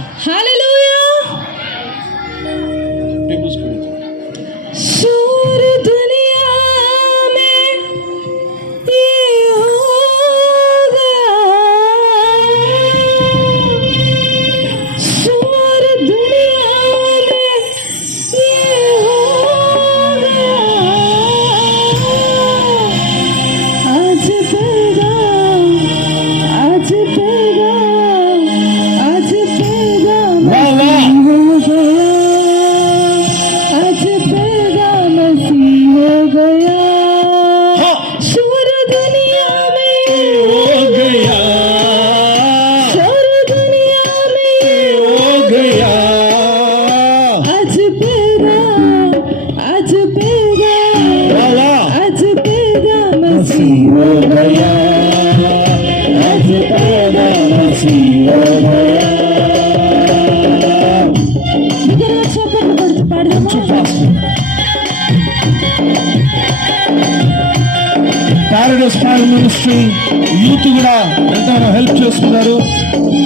Hallelujah. శివోదయ అజితోదమ శివోదయ పారడైస్ ఫైర్ మినిస్ట్రీ యూత్ కూడా ఎంతగానో హెల్ప్ చేస్తున్నారు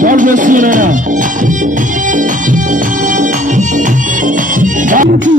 గాడ్ బ్లెస్ యూ నాయనా गाता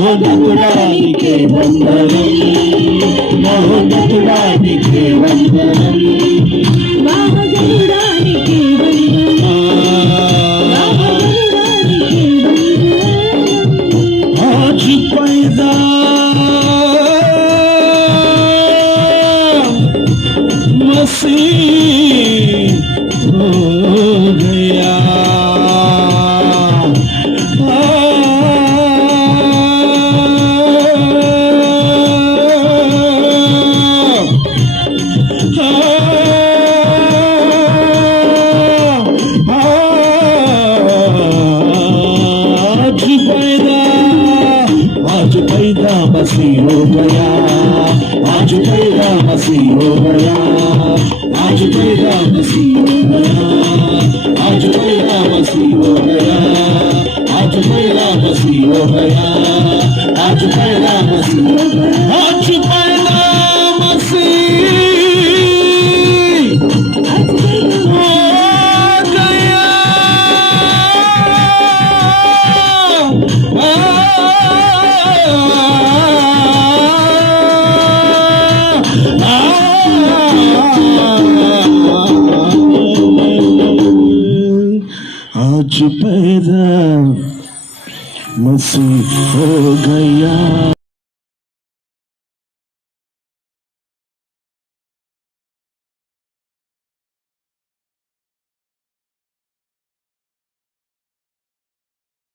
మహోన్నతుడానికి వందనం మహోన్నతుడానికి వందనం आज पैदा मसीह हो गया आज पैदा मसीह हो गया आज पैदा मसीह हो गया आज पैदा मसीह हो गया आज पैदा मसीह हो गया आज पैदा मसीह हो गया आज de pedra, mas se for ganhar.